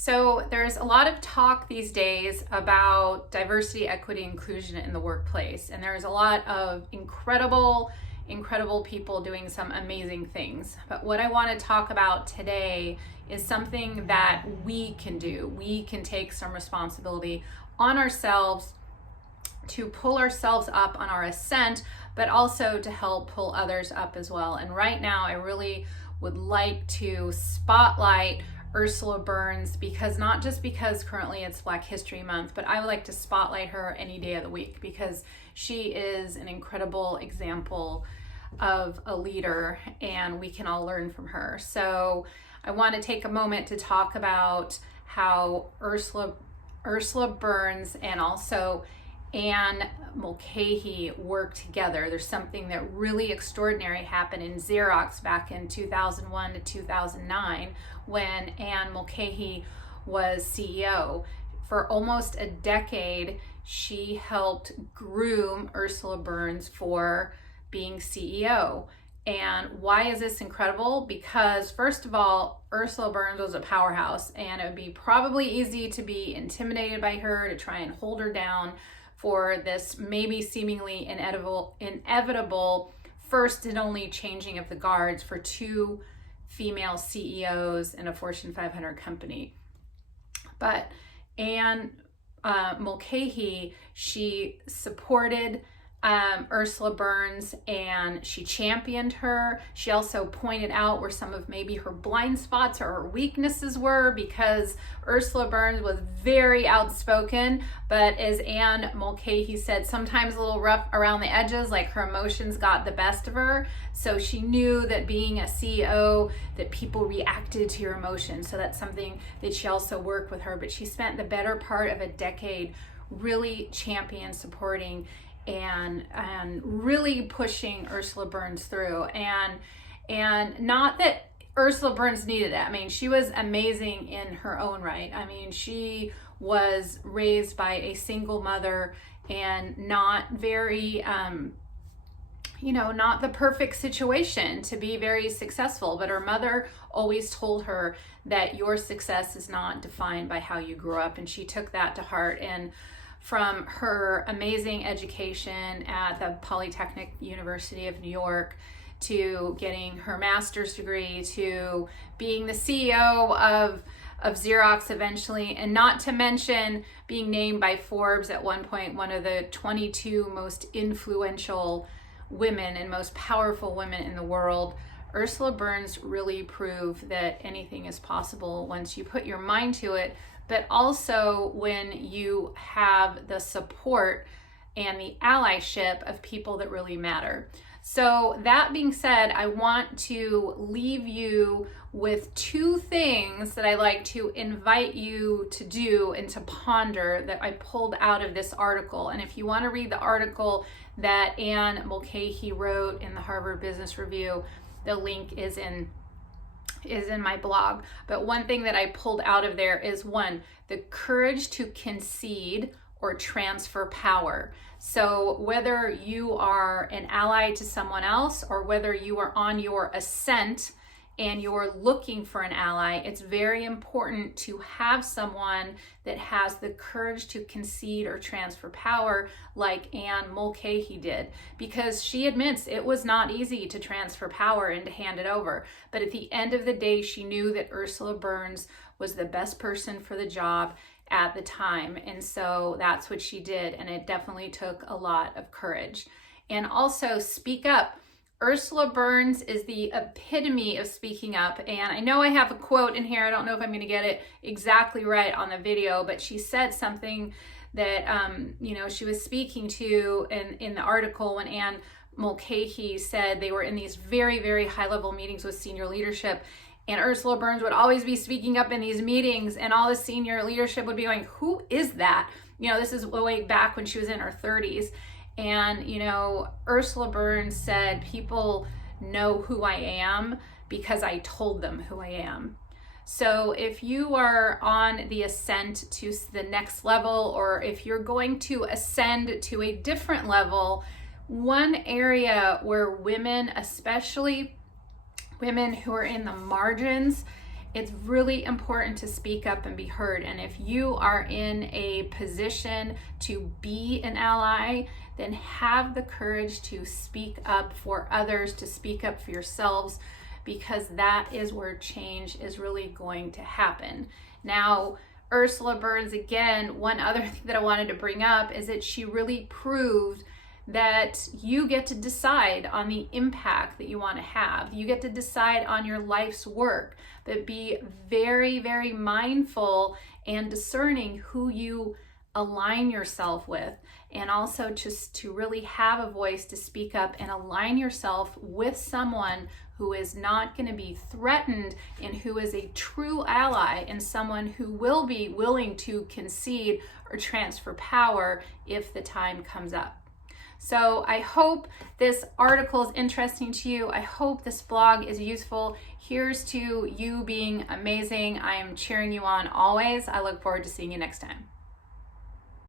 So there's a lot of talk these days about diversity, equity, inclusion in the workplace. And there's a lot of incredible people doing some amazing things. But what I want to talk about today is something that we can do. We can take some responsibility on ourselves to pull ourselves up on our ascent, but also to help pull others up as well. And right now, I really would like to spotlight Ursula Burns, because not just because currently it's Black History Month, but I would like to spotlight her any day of the week because she is an incredible example of a leader and we can all learn from her. So I want to take a moment to talk about how Ursula Burns and also and Mulcahy work together. There's something that really extraordinary happened in Xerox back in 2001 to 2009 when Anne Mulcahy was CEO. For almost a decade, she helped groom Ursula Burns for being CEO. And why is this incredible? Because first of all, Ursula Burns was a powerhouse, and it would be probably easy to be intimidated by her, to try and hold her down for this maybe seemingly inevitable first and only changing of the guards for two female CEOs in a Fortune 500 company. But Anne Mulcahy, she supported Ursula Burns and she championed her. She also pointed out where some of maybe her blind spots or her weaknesses were, because Ursula Burns was very outspoken, but as Anne Mulcahy said, sometimes a little rough around the edges, like her emotions got the best of her. So she knew that being a CEO, that people reacted to your emotions. So that's something that she also worked with her, but she spent the better part of a decade really championing, supporting, and really pushing Ursula Burns through. And not that Ursula Burns needed it. I mean, she was amazing in her own right. I mean, she was raised by a single mother and not very, not the perfect situation to be very successful. But her mother always told her that your success is not defined by how you grew up. And she took that to heart. And from her amazing education at the Polytechnic University of New York to getting her master's degree to being the CEO of Xerox eventually, and not to mention being named by Forbes at one point one of the 22 most influential women and most powerful women in the world. Ursula Burns really proved that anything is possible once you put your mind to it, but also when you have the support and the allyship of people that really matter. So that being said, I want to leave you with two things that I like to invite you to do and to ponder that I pulled out of this article. And if you want to read the article that Anne Mulcahy wrote in the Harvard Business Review, the link is in my blog. But one thing that I pulled out of there is one, the courage to concede or transfer power. So whether you are an ally to someone else or whether you are on your ascent and you're looking for an ally, it's very important to have someone that has the courage to concede or transfer power like Anne Mulcahy did, because she admits it was not easy to transfer power and to hand it over. But at the end of the day, she knew that Ursula Burns was the best person for the job at the time. And so that's what she did. And it definitely took a lot of courage. And also speak up. Ursula Burns is the epitome of speaking up. And I know I have a quote in here. I don't know if I'm going to get it exactly right on the video, but she said something that, she was speaking to in the article when Anne Mulcahy said they were in these very, very high level meetings with senior leadership. And Ursula Burns would always be speaking up in these meetings, and all the senior leadership would be going, who is that? This is way back when she was in her 30s. And, Ursula Burns said, people know who I am because I told them who I am. So if you are on the ascent to the next level, or if you're going to ascend to a different level, one area where women, especially women who are in the margins It's really important to speak up and be heard. And if you are in a position to be an ally, then have the courage to speak up for others, to speak up for yourselves, because that is where change is really going to happen. Now, Ursula Burns, again, one other thing that I wanted to bring up is that she really proved that you get to decide on the impact that you want to have. You get to decide on your life's work, but be very, very mindful and discerning who you align yourself with, and also just to really have a voice to speak up and align yourself with someone who is not going to be threatened and who is a true ally, and someone who will be willing to concede or transfer power if the time comes up. So I hope this article is interesting to you. I hope this blog is useful. Here's to you being amazing. I am cheering you on always. I look forward to seeing you next time.